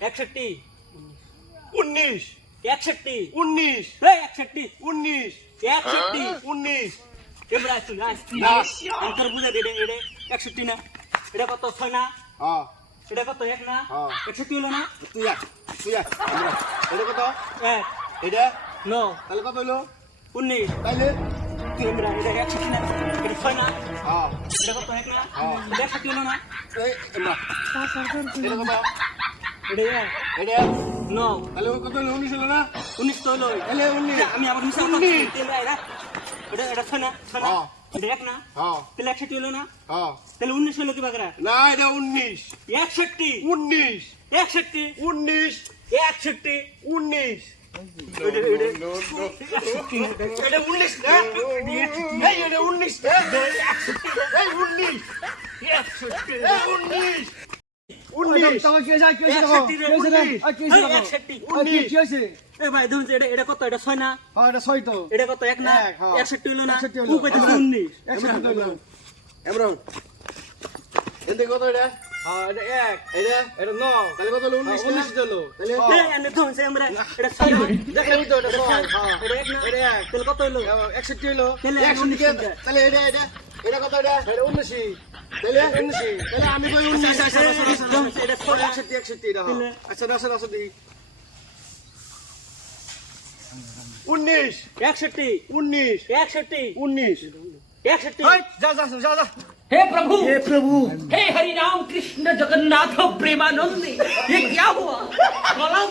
61 19 61 19 এই 61 19 61 19 এমরা তুই না। আনসার বুঝে দে এটা 61 না এটা কত 6 না হ্যাঁ এটা কত 1 না হ্যাঁ। 61 হলো না তুই আয় আমরা এটা কত 1 এটা 9 তাহলে কত হইলো 19 তাইলে তুই এমরা এটা 61 না এটা 6 না হ্যাঁ এটা কত 1 না হ্যাঁ। এটা 61 হলো না এই আমরা এটা কত এটা এটা 9 তাহলে ওই কত হইলো 19 হলো না 19 তো হলো তাহলে 19 আমি আবার মিশা 19 এটা এটা 6 না 6 না হ্যাঁ। এটা 1 না হ্যাঁ তাহলে 61 হলো না হ্যাঁ তাহলে 19 হলো কি বাগরা না এটা 19 61 19 61 19 61 19 এটা এটা 19 না এই এটা 19 এই 19 19 তোমার কি হয়েছে? কি হয়েছে দেখো? কি হয়েছে রে? আর কি হয়েছে দেখো? আর কি হয়েছে? এ ভাই ধরুন এটা কত এটা 6 না হ্যাঁ, এটা ছয় তো। এটা কত 1 না এক, হ্যাঁ। 61 হলো না 61 হলো। তুই কইতেছিস 19 একসাথে হইলো। এমরন এতে কত এটা হ্যাঁ, এটা এক, এটা এটা নয়, তাহলে কত হলো 19 19 হলো। তাহলে এ এনে ধরুন সে আমরা এটা 6 না দেখলে বুঝতো এটা ছয়, হ্যাঁ। এটা 1 না এটা এক। তাহলে কত হলো 61 হলো। তাহলে 100 কে 19 তাহলে এটা এটা কত এটা এটা 19 তাহলে 19 তাহলে আমি কই 19 আচ্ছা, আচ্ছা, আচ্ছা, আচ্ছা, ধরুন এটা 6 না 61 এটা হ্যাঁ। তাহলে? আচ্ছা দাও দাও দেখি 19 61 19 61 19 61 এই, যা যা যা যা हे प्रभु हे हरि राम कृष्ण जगन्नाथ प्रेमानंद ये क्या हुआ गलाव